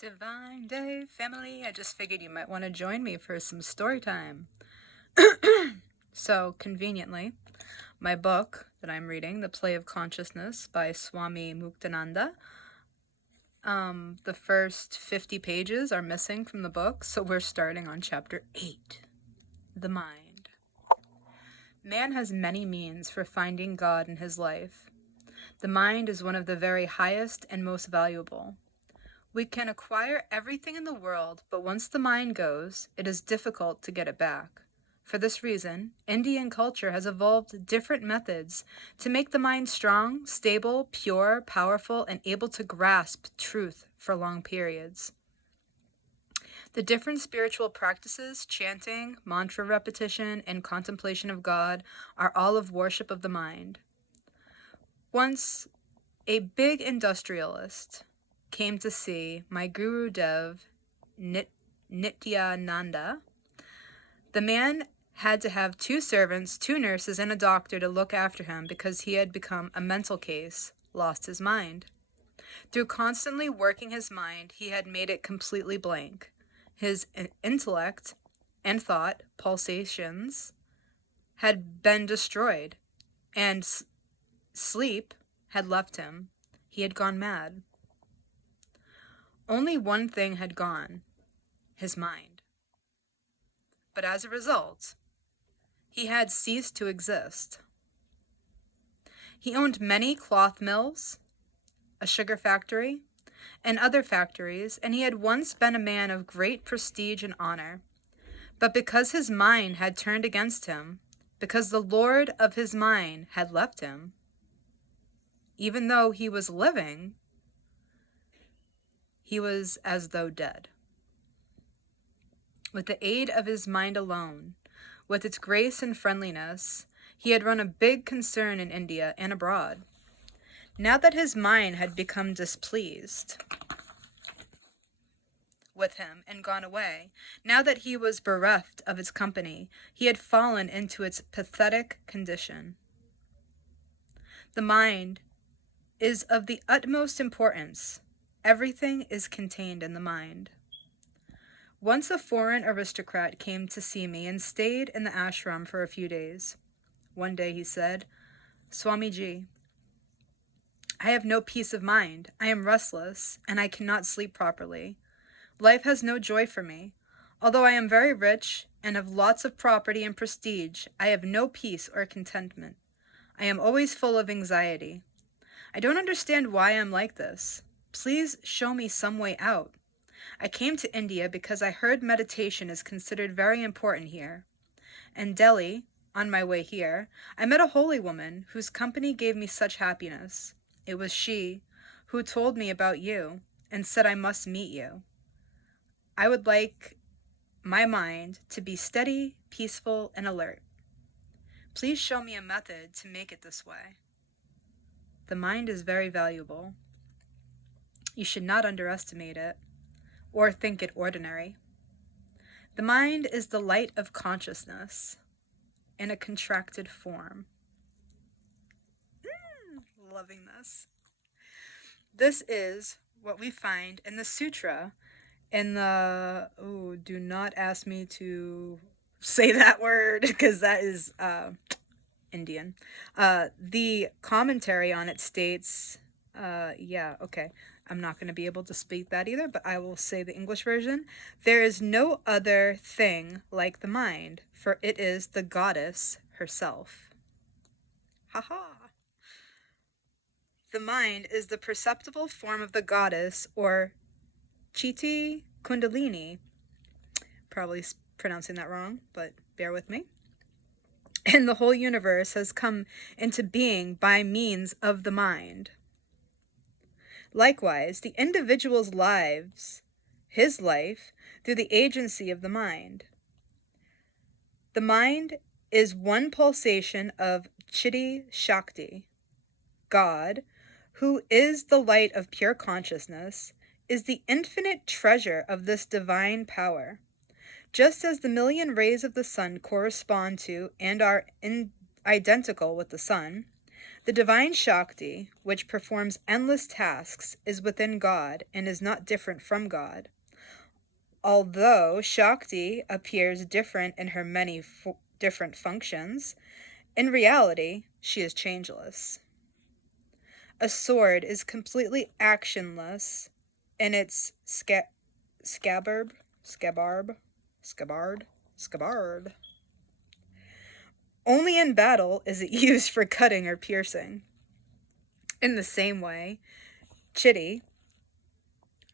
Divine Day family, I just figured you might want to join me for some story time. So, conveniently, my book that I'm reading, The Play of Consciousness by Swami Muktananda, the first 50 pages are missing from the book, so we're starting on chapter 8, The Mind. Man has many means for finding God in his life. The mind is one of the very highest and most valuable. We can acquire everything in the world, but once the mind goes, it is difficult to get it back. For this reason, Indian culture has evolved different methods to make the mind strong, stable, pure, powerful, and able to grasp truth for long periods. The different spiritual practices, chanting, mantra repetition, and contemplation of God are all of worship of the mind. Once, a big industrialist came to see my Guru Dev Nityananda. The man had to have 2 servants, 2 nurses, and a doctor to look after him because he had become a mental case, lost his mind. Through constantly working his mind, he had made it completely blank. His intellect and thought pulsations had been destroyed, and sleep had left him. He had gone mad. Only one thing had gone, his mind. But as a result, he had ceased to exist. He owned many cloth mills, a sugar factory, and other factories, and he had once been a man of great prestige and honor. But because his mind had turned against him, because the Lord of his mind had left him, even though he was living, he was as though dead. With the aid of his mind alone, with its grace and friendliness, he had run a big concern in India and abroad. Now that his mind had become displeased with him and gone away, now that he was bereft of its company, he had fallen into its pathetic condition. The mind is of the utmost importance. Everything is contained in the mind. Once a foreign aristocrat came to see me and stayed in the ashram for a few days. One day he said, "Swamiji, I have no peace of mind. I am restless, and I cannot sleep properly. Life has no joy for me. Although I am very rich and have lots of property and prestige, I have no peace or contentment. I am always full of anxiety. I don't understand why I'm like this. Please show me some way out. I came to India because I heard meditation is considered very important here. In Delhi, on my way here, I met a holy woman whose company gave me such happiness. It was she who told me about you and said I must meet you. I would like my mind to be steady, peaceful, and alert. Please show me a method to make it this way. The mind is very valuable. You should not underestimate it or think it ordinary. The mind is the light of consciousness in a contracted form." Loving this. This is what we find in the sutra in the, do not ask me to say that word because that is Indian. The commentary on it states, I'm not going to be able to speak that either, but I will say the English version. "There is no other thing like the mind, for it is the goddess herself." Ha. The mind is the perceptible form of the goddess, or Chitti Kundalini. Probably pronouncing that wrong, but bear with me. And the whole universe has come into being by means of the mind. Likewise, the individual's lives, his life, through the agency of the mind. The mind is one pulsation of Chitti Shakti. God, who is the light of pure consciousness, is the infinite treasure of this divine power. Just as the million rays of the sun correspond to and are identical with the sun, The divine Shakti, which performs endless tasks, is within God and is not different from God. Although Shakti appears different in her many different functions, in reality, she is changeless. A sword is completely actionless in its scabbard. Only in battle is it used for cutting or piercing. In the same way, Chitti,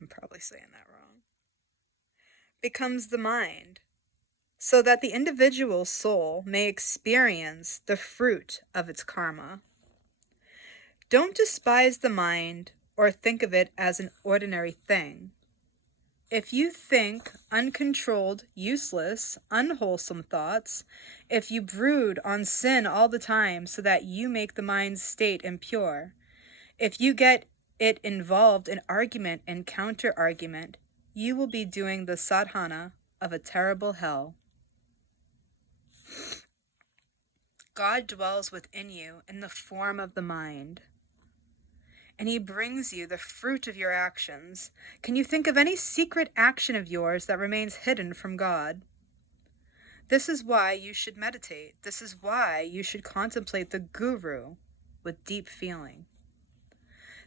I'm probably saying that wrong, becomes the mind, so that the individual soul may experience the fruit of its karma. Don't despise the mind or think of it as an ordinary thing. If you think uncontrolled, useless, unwholesome thoughts, if you brood on sin all the time so that you make the mind's state impure, if you get it involved in argument and counter-argument, you will be doing the sadhana of a terrible hell. God dwells within you in the form of the mind, and he brings you the fruit of your actions. Can you think of any secret action of yours that remains hidden from God? This is why you should meditate. This is why you should contemplate the Guru with deep feeling.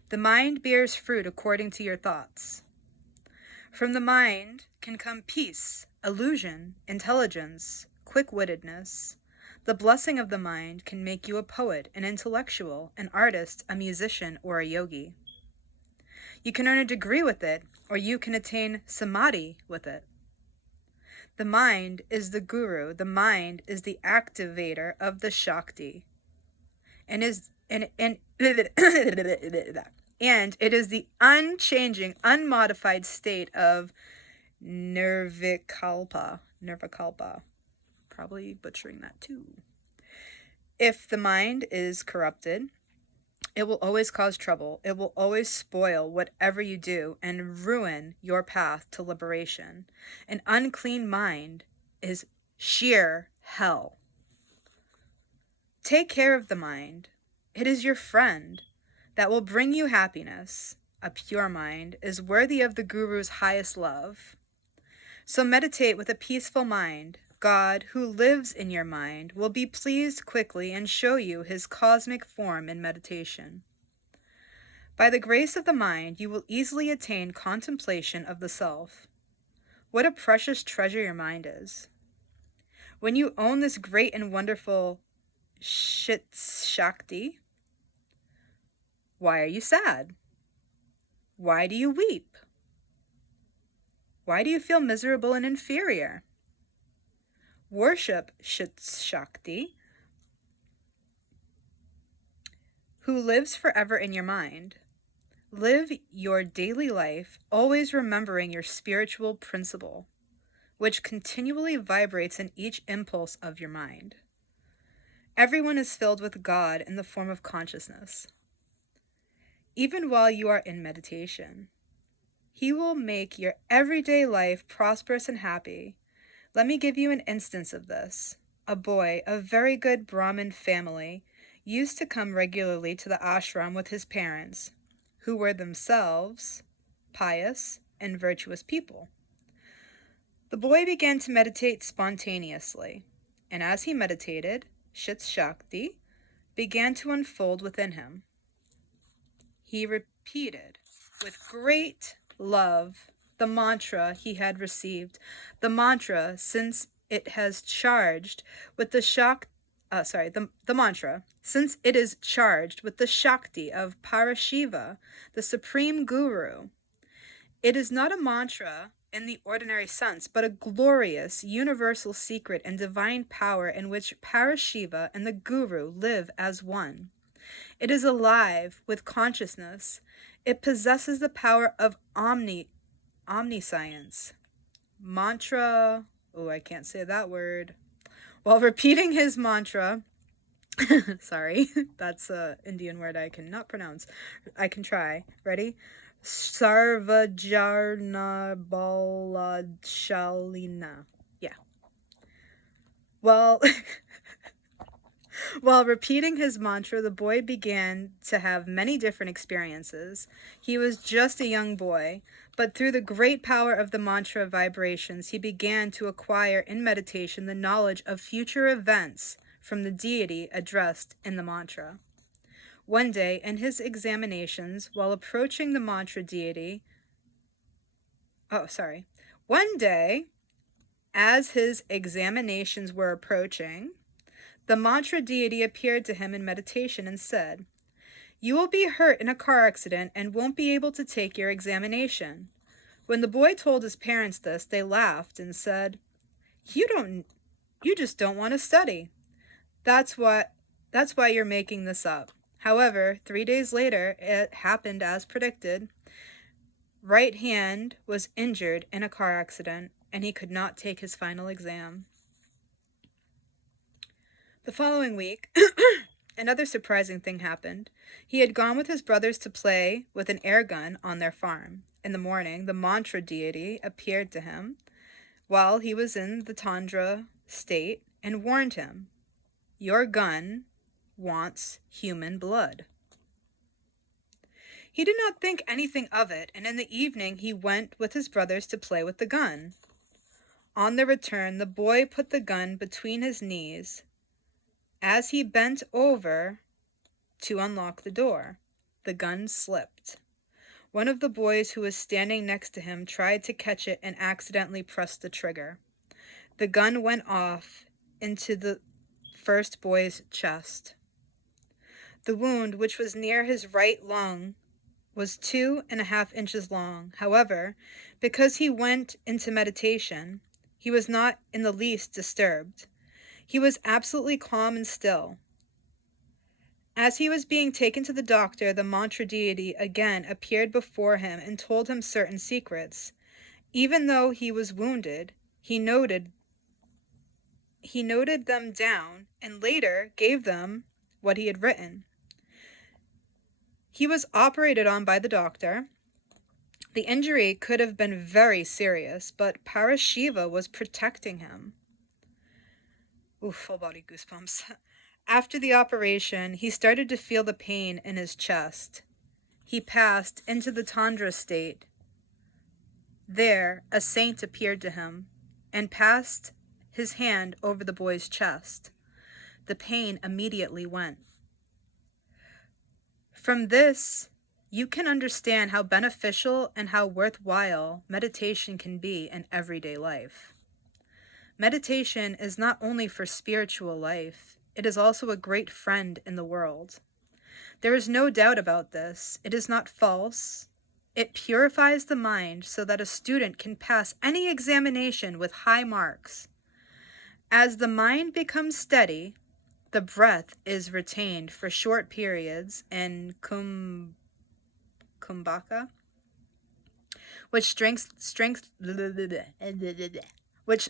The mind bears fruit according to your thoughts. From the mind can come peace, illusion, intelligence, quick-wittedness. The blessing of the mind can make you a poet, an intellectual, an artist, a musician, or a yogi. You can earn a degree with it, or you can attain samadhi with it. The mind is the guru. The mind is the activator of the Shakti, and it is the unchanging, unmodified state of nirvikalpa. Probably butchering that too. If the mind is corrupted, it will always cause trouble. It will always spoil whatever you do and ruin your path to liberation. An unclean mind is sheer hell. Take care of the mind. It is your friend that will bring you happiness. A pure mind is worthy of the Guru's highest love. So meditate with a peaceful mind. God, who lives in your mind, will be pleased quickly and show you his cosmic form in meditation. By the grace of the mind, you will easily attain contemplation of the self. What a precious treasure your mind is. When you own this great and wonderful Shakti, why are you sad? Why do you weep? Why do you feel miserable and inferior? Worship Shakti, who lives forever in your mind. Live your daily life always remembering your spiritual principle, which continually vibrates in each impulse of your mind. Everyone is filled with God in the form of consciousness. Even while you are in meditation, he will make your everyday life prosperous and happy. Let me give you an instance of this. A boy of very good Brahmin family used to come regularly to the ashram with his parents, who were themselves pious and virtuous people. The boy began to meditate spontaneously, and as he meditated, Shakti began to unfold within him. He repeated with great love the mantra he had received. The mantra, since it has charged with the mantra, since it is charged with the Shakti of Parashiva, the Supreme Guru. It is not a mantra in the ordinary sense, but a glorious, universal secret and divine power in which Parashiva and the Guru live as one. It is alive with consciousness. It possesses the power of omniscience. Mantra, I can't say that word. While repeating his mantra, sorry, that's an Indian word I cannot pronounce. I can try. Ready? Sarvajarna Balashalina. Yeah. Well, While repeating his mantra, the boy began to have many different experiences. He was just a young boy, but through the great power of the mantra vibrations, he began to acquire in meditation the knowledge of future events from the deity addressed in the mantra. One day, in his examinations, while approaching the mantra deity, one day, as his examinations were approaching, the mantra deity appeared to him in meditation and said, "You will be hurt in a car accident and won't be able to take your examination." When the boy told his parents this, they laughed and said, You just don't want to study. That's why you're making this up." However, 3 days later, it happened as predicted. Right hand was injured in a car accident, and he could not take his final exam. The following week, another surprising thing happened. He had gone with his brothers to play with an air gun on their farm. In the morning, the mantra deity appeared to him while he was in the tundra state and warned him, "Your gun wants human blood." He did not think anything of it, and in the evening he went with his brothers to play with the gun. On their return, the boy put the gun between his knees. As he bent over to unlock the door, the gun slipped. One of the boys who was standing next to him tried to catch it and accidentally pressed the trigger. The gun went off into the first boy's chest. The wound, which was near his right lung, was 2.5 inches long. However, because he went into meditation, he was not in the least disturbed. He was absolutely calm and still. As he was being taken to the doctor, the mantra deity again appeared before him and told him certain secrets. Even though he was wounded, he noted them down and later gave them what he had written. He was operated on by the doctor. The injury could have been very serious, but Parashiva was protecting him. Oof, full body goosebumps. After the operation, he started to feel the pain in his chest. He passed into the tundra state. There, a saint appeared to him and passed his hand over the boy's chest. The pain immediately went. From this, you can understand how beneficial and how worthwhile meditation can be in everyday life. Meditation is not only for spiritual life, it is also a great friend in the world. There is no doubt about this. It is not false. It purifies the mind so that a student can pass any examination with high marks. As the mind becomes steady, the breath is retained for short periods in kumbhaka, which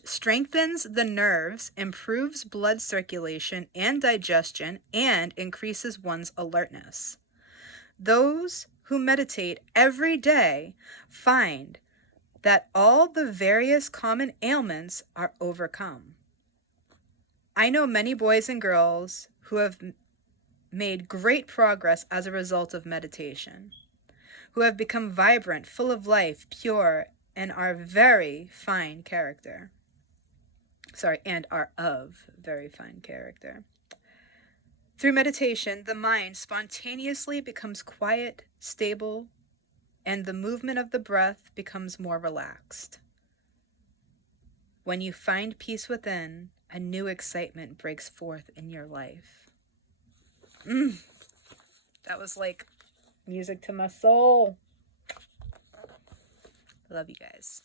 strengthens the nerves, improves blood circulation and digestion, and increases one's alertness. Those who meditate every day find that all the various common ailments are overcome. I know many boys and girls who have made great progress as a result of meditation, who have become vibrant, full of life, pure, and are very fine character. And are of very fine character. Through meditation, the mind spontaneously becomes quiet, stable, and the movement of the breath becomes more relaxed. When you find peace within, a new excitement breaks forth in your life. That was like music to my soul. I love you guys.